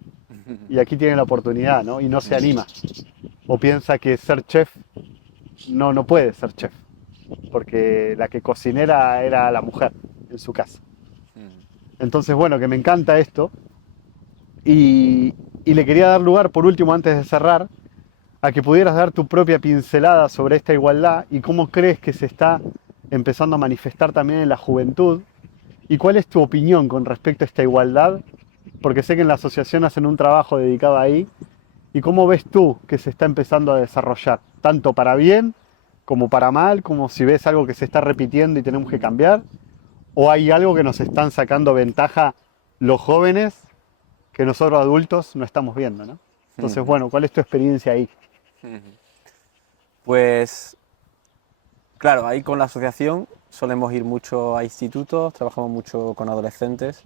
y aquí tiene la oportunidad, ¿no? Y no se anima o piensa que ser chef no puede ser chef, porque la que cocinera era la mujer en su casa. Entonces, bueno, que me encanta esto y le quería dar lugar, por último, antes de cerrar, a que pudieras dar tu propia pincelada sobre esta igualdad y cómo crees que se está empezando a manifestar también en la juventud y cuál es tu opinión con respecto a esta igualdad, porque sé que en la asociación hacen un trabajo dedicado ahí, y cómo ves tú que se está empezando a desarrollar, tanto para bien como para mal, como si ves algo que se está repitiendo y tenemos que cambiar, o hay algo que nos están sacando ventaja los jóvenes que nosotros adultos no estamos viendo, ¿no? Entonces, bueno, ¿cuál es tu experiencia ahí? Pues, claro, ahí con la asociación solemos ir mucho a institutos, trabajamos mucho con adolescentes.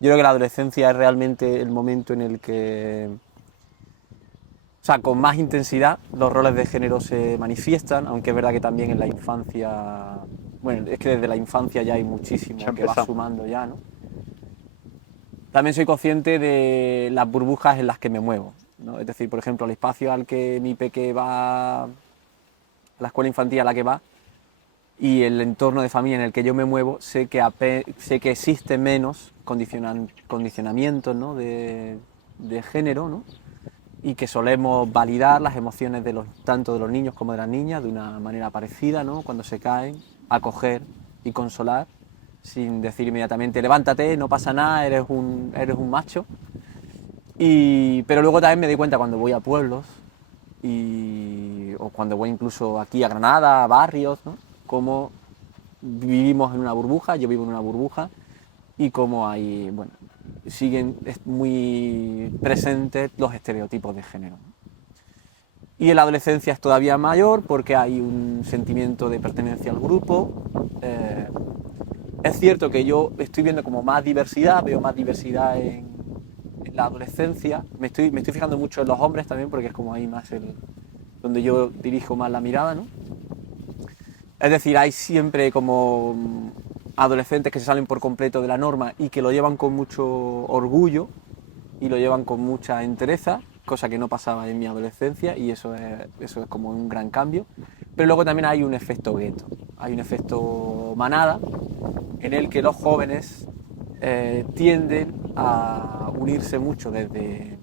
Yo creo que la adolescencia es realmente el momento en el que, o sea, con más intensidad los roles de género se manifiestan, aunque es verdad que también en la infancia, bueno, es que desde la infancia ya hay muchísimo que va sumando ya, ¿no? También soy consciente de las burbujas en las que me muevo, ¿no? Es decir, por ejemplo, el espacio al que mi peque va, a la escuela infantil a la que va, y el entorno de familia en el que yo me muevo, sé que existe menos condicionamientos, ¿no? de género, ¿no? Y que solemos validar las emociones tanto de los niños como de las niñas de una manera parecida, ¿no? Cuando se caen, acoger y consolar, sin decir inmediatamente levántate, no pasa nada, eres un macho. Pero luego también me doy cuenta cuando voy a pueblos o cuando voy incluso aquí a Granada, a barrios, ¿no? Cómo vivimos en una burbuja, yo vivo en una burbuja, y cómo hay, bueno, siguen muy presentes los estereotipos de género. Y en la adolescencia es todavía mayor porque hay un sentimiento de pertenencia al grupo. Es cierto que yo estoy viendo como más diversidad, veo más diversidad en la adolescencia. Me estoy fijando mucho en los hombres también porque es como ahí más donde yo dirijo más la mirada, ¿no? Es decir, hay siempre como adolescentes que se salen por completo de la norma y que lo llevan con mucho orgullo y lo llevan con mucha entereza, cosa que no pasaba en mi adolescencia, y eso es como un gran cambio. Pero luego también hay un efecto gueto, hay un efecto manada en el que los jóvenes tienden a unirse mucho desde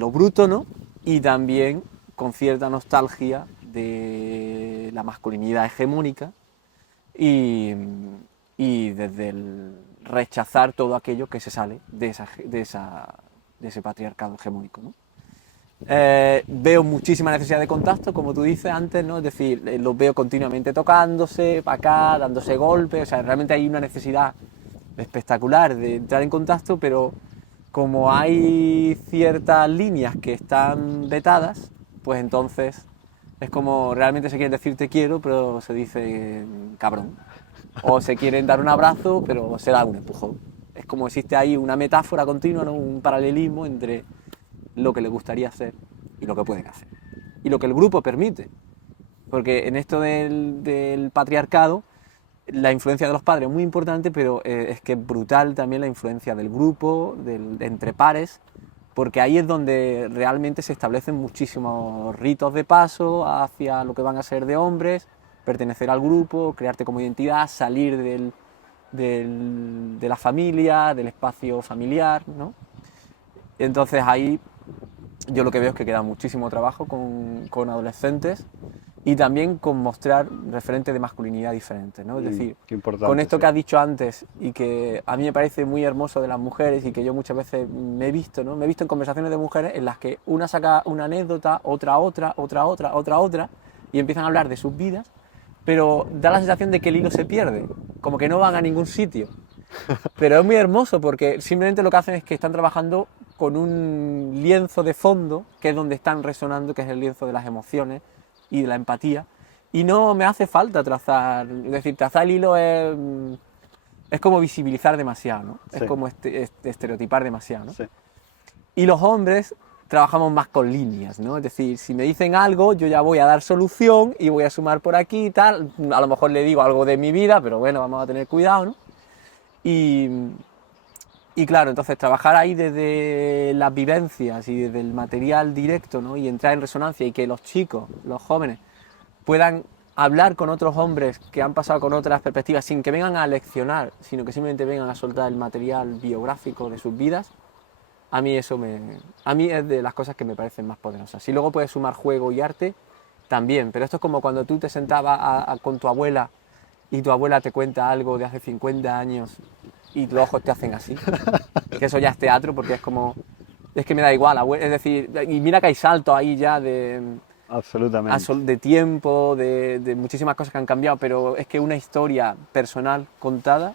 lo bruto, ¿no? Y también con cierta nostalgia de la masculinidad hegemónica y desde el rechazar todo aquello que se sale de esa de ese patriarcado hegemónico, ¿no? Veo muchísima necesidad de contacto, como tú dices antes, ¿no? Es decir, los veo continuamente tocándose para acá, dándose golpes, o sea, realmente hay una necesidad espectacular de entrar en contacto, pero como hay ciertas líneas que están vetadas, pues entonces es como realmente se quieren decir te quiero, pero se dice cabrón. O se quieren dar un abrazo, pero se da un empujón. Es como existe ahí una metáfora continua, ¿no? Un paralelismo entre lo que les gustaría hacer y lo que pueden hacer. Y lo que el grupo permite. Porque en esto del patriarcado, la influencia de los padres es muy importante, pero es que es brutal también la influencia del grupo, entre pares, porque ahí es donde realmente se establecen muchísimos ritos de paso hacia lo que van a ser de hombres, pertenecer al grupo, crearte como identidad, salir de la familia, del espacio familiar, ¿no? Entonces ahí yo lo que veo es que queda muchísimo trabajo con adolescentes y también con mostrar referentes de masculinidad diferentes, ¿no? Es decir, Qué importante, con esto sí. que has dicho antes y que a mí me parece muy hermoso de las mujeres y que yo muchas veces me he visto, ¿no? Me he visto en conversaciones de mujeres en las que una saca una anécdota, otra, y empiezan a hablar de sus vidas, pero da la sensación de que el hilo se pierde, como que no van a ningún sitio. Pero es muy hermoso porque simplemente lo que hacen es que están trabajando con un lienzo de fondo, que es donde están resonando, que es el lienzo de las emociones y de la empatía. Y no me hace falta trazar, es decir, trazar el hilo es como visibilizar demasiado, ¿no? Sí. Es como estereotipar demasiado, ¿no? Sí. Y los hombres trabajamos más con líneas, ¿no? Es decir, si me dicen algo, yo ya voy a dar solución y voy a sumar por aquí y tal. A lo mejor le digo algo de mi vida, pero bueno, vamos a tener cuidado, ¿no? Y, y claro, entonces trabajar ahí desde las vivencias y desde el material directo, ¿no? Y entrar en resonancia y que los chicos, los jóvenes, puedan hablar con otros hombres que han pasado con otras perspectivas sin que vengan a leccionar, sino que simplemente vengan a soltar el material biográfico de sus vidas, a mí a mí es de las cosas que me parecen más poderosas. Si luego puedes sumar juego y arte, también, pero esto es como cuando tú te sentabas con tu abuela y tu abuela te cuenta algo de hace 50 años y los ojos te hacen así, que eso ya es teatro porque es como, es que me da igual, es decir, y mira que hay saltos ahí ya Absolutamente. de tiempo, de muchísimas cosas que han cambiado, pero es que una historia personal contada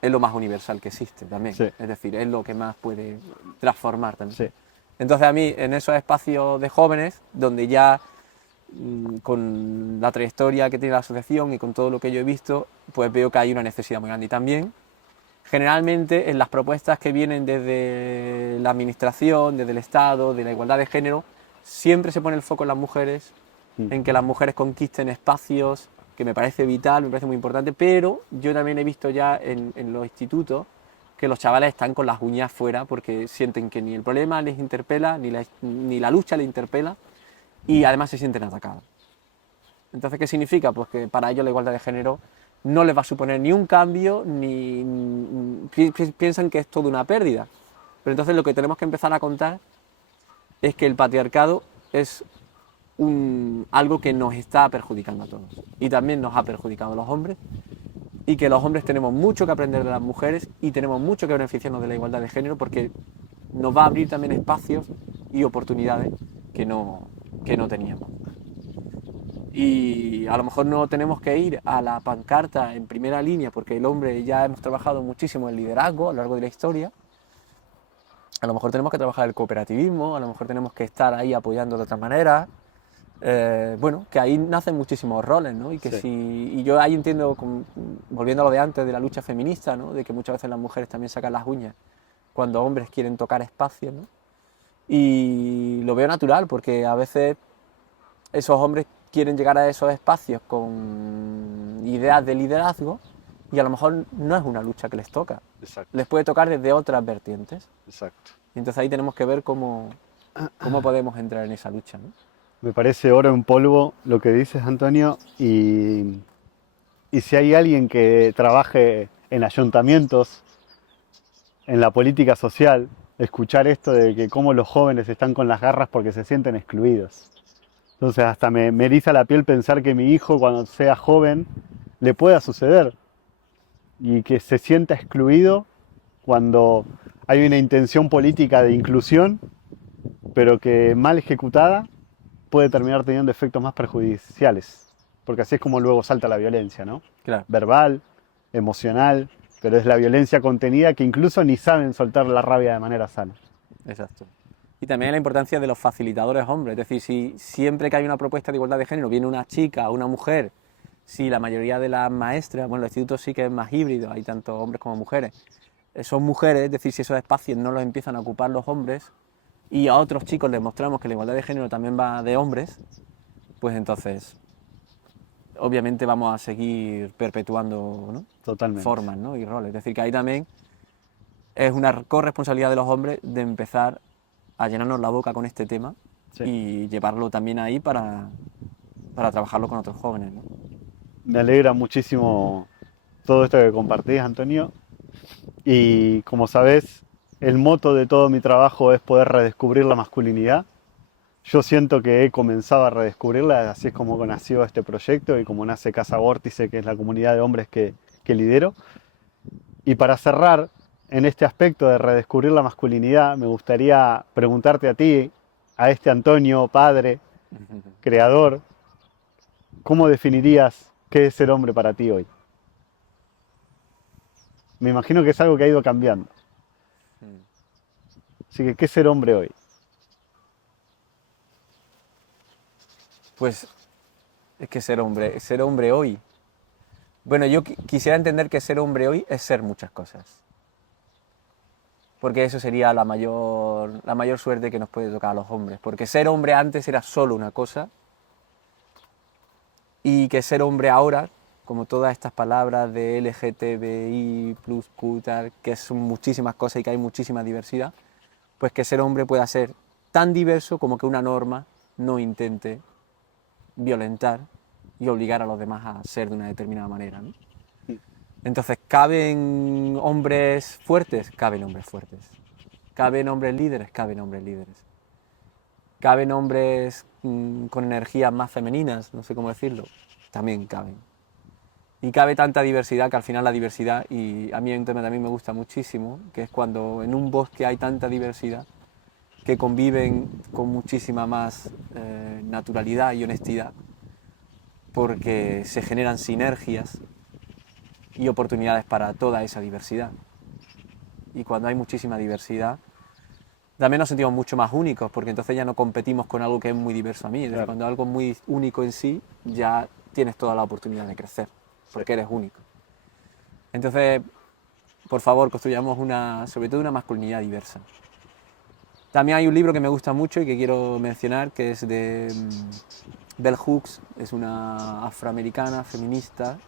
es lo más universal que existe también, Sí. es decir, es lo que más puede transformar también. Sí. Entonces a mí, en esos espacios de jóvenes, donde ya con la trayectoria que tiene la asociación y con todo lo que yo he visto, pues veo que hay una necesidad muy grande. Y también, generalmente, en las propuestas que vienen desde la administración, desde el Estado, de la igualdad de género, siempre se pone el foco en las mujeres, en que las mujeres conquisten espacios, que me parece vital, me parece muy importante, pero yo también he visto ya en los institutos que los chavales están con las uñas fuera porque sienten que ni el problema les interpela, ni la lucha les interpela, y además se sienten atacados. Entonces, ¿qué significa? Pues que para ellos la igualdad de género no les va a suponer ni un cambio, piensan que es toda una pérdida. Pero entonces lo que tenemos que empezar a contar es que el patriarcado es algo que nos está perjudicando a todos. Y también nos ha perjudicado a los hombres. Y que los hombres tenemos mucho que aprender de las mujeres y tenemos mucho que beneficiarnos de la igualdad de género porque nos va a abrir también espacios y oportunidades que no teníamos. Y a lo mejor no tenemos que ir a la pancarta en primera línea porque el hombre ya hemos trabajado muchísimo en liderazgo a lo largo de la historia. A lo mejor tenemos que trabajar el cooperativismo, a lo mejor tenemos que estar ahí apoyando de otra manera. Bueno, que ahí nacen muchísimos roles, ¿no? Y que Sí. y yo ahí entiendo, volviendo a lo de antes de la lucha feminista, ¿no? De que muchas veces las mujeres también sacan las uñas cuando hombres quieren tocar espacios, ¿no? Y lo veo natural porque a veces esos hombres quieren llegar a esos espacios con ideas de liderazgo y a lo mejor no es una lucha que les toca. Exacto. Les puede tocar desde otras vertientes. Exacto. Y entonces ahí tenemos que ver cómo podemos entrar en esa lucha, ¿no? Me parece oro en polvo lo que dices, Antonio, y si hay alguien que trabaje en ayuntamientos, en la política social, escuchar esto de que cómo los jóvenes están con las garras porque se sienten excluidos. Entonces hasta me eriza la piel pensar que mi hijo cuando sea joven le pueda suceder y que se sienta excluido cuando hay una intención política de inclusión, pero que mal ejecutada puede terminar teniendo efectos más perjudiciales, porque así es como luego salta la violencia, ¿no? Claro, Verbal, emocional, pero es la violencia contenida que incluso ni saben soltar la rabia de manera sana. exacto. Y también la importancia de los facilitadores hombres, es decir, si siempre que hay una propuesta de igualdad de género viene una chica o una mujer, si la mayoría de las maestras, bueno, el instituto sí que es más híbrido, hay tanto hombres como mujeres, son mujeres, es decir, si esos espacios no los empiezan a ocupar los hombres y a otros chicos les mostramos que la igualdad de género también va de hombres, pues entonces obviamente vamos a seguir perpetuando, ¿no?, Totalmente. formas, ¿no?, y roles. Es decir, que ahí también es una corresponsabilidad de los hombres de empezar a llenarnos la boca con este tema, Sí. y llevarlo también ahí para trabajarlo con otros jóvenes, ¿no? Me alegra muchísimo todo esto que compartís, Antonio. Y como sabés, el moto de todo mi trabajo es poder redescubrir la masculinidad. Yo siento que he comenzado a redescubrirla, así es como nació este proyecto y como nace Casa Vórtice, que es la comunidad de hombres que lidero. Y para cerrar en este aspecto de redescubrir la masculinidad, me gustaría preguntarte a ti, a este Antonio, padre, creador, ¿cómo definirías qué es ser hombre para ti hoy? Me imagino que es algo que ha ido cambiando. Así que, ¿qué es ser hombre hoy? Pues es que ser hombre hoy. Bueno, yo quisiera entender que ser hombre hoy es ser muchas cosas. Porque eso sería la mayor suerte que nos puede tocar a los hombres. Porque ser hombre antes era solo una cosa, y que ser hombre ahora, como todas estas palabras de LGTBI, plus, Q, tal, que son muchísimas cosas y que hay muchísima diversidad, pues que ser hombre pueda ser tan diverso como que una norma no intente violentar y obligar a los demás a ser de una determinada manera, ¿no? Entonces, ¿caben hombres fuertes? Caben hombres fuertes. ¿Caben hombres líderes? Caben hombres líderes. ¿Caben hombres con energías más femeninas? No sé cómo decirlo. También caben. Y cabe tanta diversidad que al final la diversidad, y a mí hay un tema que también me gusta muchísimo, que es cuando en un bosque hay tanta diversidad que conviven con muchísima más naturalidad y honestidad, porque se generan sinergias y oportunidades para toda esa diversidad. Y cuando hay muchísima diversidad, también nos sentimos mucho más únicos, porque entonces ya no competimos con algo que es muy diverso a mí. Es decir, cuando algo es muy único en sí, ya tienes toda la oportunidad de crecer, porque eres único. Entonces, por favor, construyamos sobre todo una masculinidad diversa. También hay un libro que me gusta mucho y que quiero mencionar, que es de Bell Hooks, es una afroamericana feminista,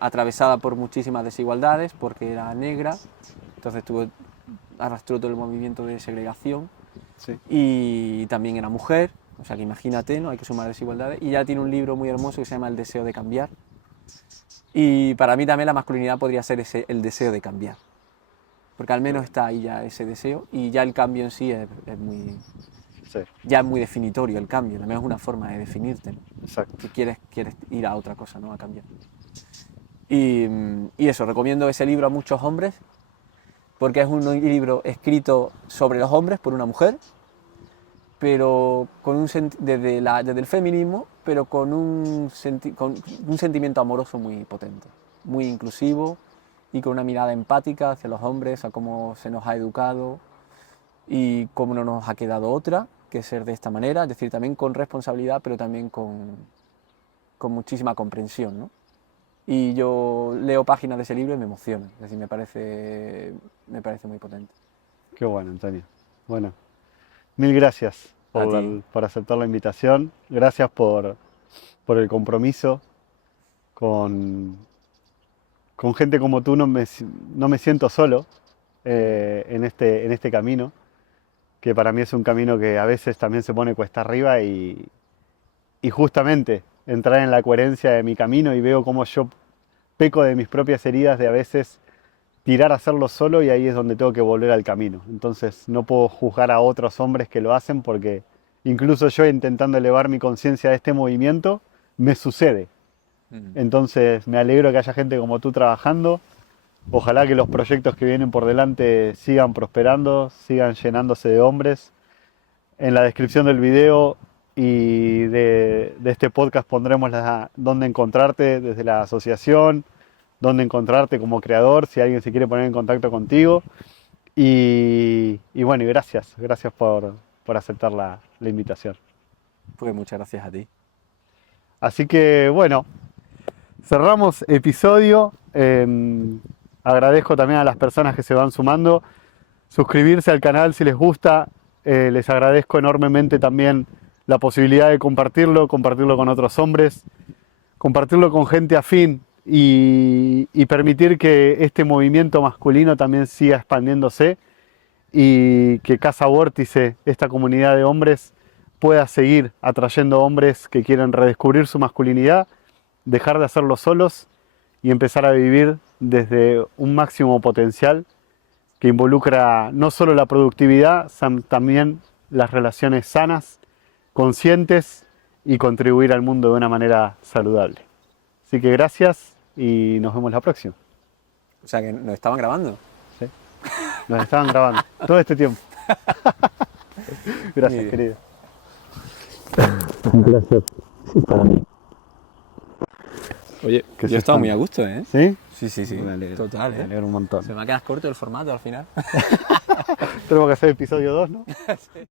atravesada por muchísimas desigualdades, porque era negra, entonces arrastró todo el movimiento de segregación, Sí. y también era mujer, o sea que imagínate, ¿no? Hay que sumar desigualdades, y ya tiene un libro muy hermoso que se llama El deseo de cambiar, y para mí también la masculinidad podría ser el deseo de cambiar, porque al menos está ahí ya ese deseo, y ya el cambio en sí es muy... Sí, ya es muy definitorio el cambio, también es una forma de definirte, ¿no? exacto. Que quieres ir a otra cosa, ¿no? A cambiar. Y eso, recomiendo ese libro a muchos hombres, porque es un libro escrito sobre los hombres por una mujer, pero desde el feminismo, pero con un sentimiento amoroso muy potente, muy inclusivo y con una mirada empática hacia los hombres, a cómo se nos ha educado y cómo no nos ha quedado otra que ser de esta manera, es decir, también con responsabilidad, pero también con muchísima comprensión, ¿no? Y yo leo páginas de ese libro y me emociona, es decir, me parece muy potente. Qué bueno, Antonio. Bueno, mil gracias A ti. por aceptar la invitación. Gracias por el compromiso con, con gente como tú. No me siento solo en este camino, que para mí es un camino que a veces también se pone cuesta arriba y justamente entrar en la coherencia de mi camino y veo cómo yo peco de mis propias heridas de a veces tirar a hacerlo solo y ahí es donde tengo que volver al camino. Entonces no puedo juzgar a otros hombres que lo hacen porque incluso yo intentando elevar mi conciencia de este movimiento, me sucede. Entonces me alegro que haya gente como tú trabajando Ojalá que los proyectos que vienen por delante sigan prosperando, sigan llenándose de hombres. En la descripción del video y de este podcast pondremos dónde encontrarte desde la asociación, dónde encontrarte como creador, si alguien se quiere poner en contacto contigo. Y bueno, y gracias por aceptar la invitación. Pues muchas gracias a ti. Así que bueno, cerramos episodio. Agradezco también a las personas que se van sumando. Suscribirse al canal si les gusta. Les agradezco enormemente también la posibilidad de compartirlo con otros hombres, compartirlo con gente afín y permitir que este movimiento masculino también siga expandiéndose y que Casa Vórtice, esta comunidad de hombres, pueda seguir atrayendo hombres que quieren redescubrir su masculinidad, dejar de hacerlo solos y empezar a vivir desde un máximo potencial que involucra no solo la productividad, también las relaciones sanas, conscientes y contribuir al mundo de una manera saludable. Así que gracias y nos vemos la próxima. O sea que nos estaban grabando. ¿Sí? Nos estaban grabando todo este tiempo. Gracias, querido. Un placer. Sí, para mí. Oye, Que yo he estado muy a gusto, ¿eh? ¿Sí? Sí. Me alegro, Total, me ¿eh? alegro un montón. Se me va a quedar corto el formato al final. Tenemos que hacer episodio 2, ¿no? Sí.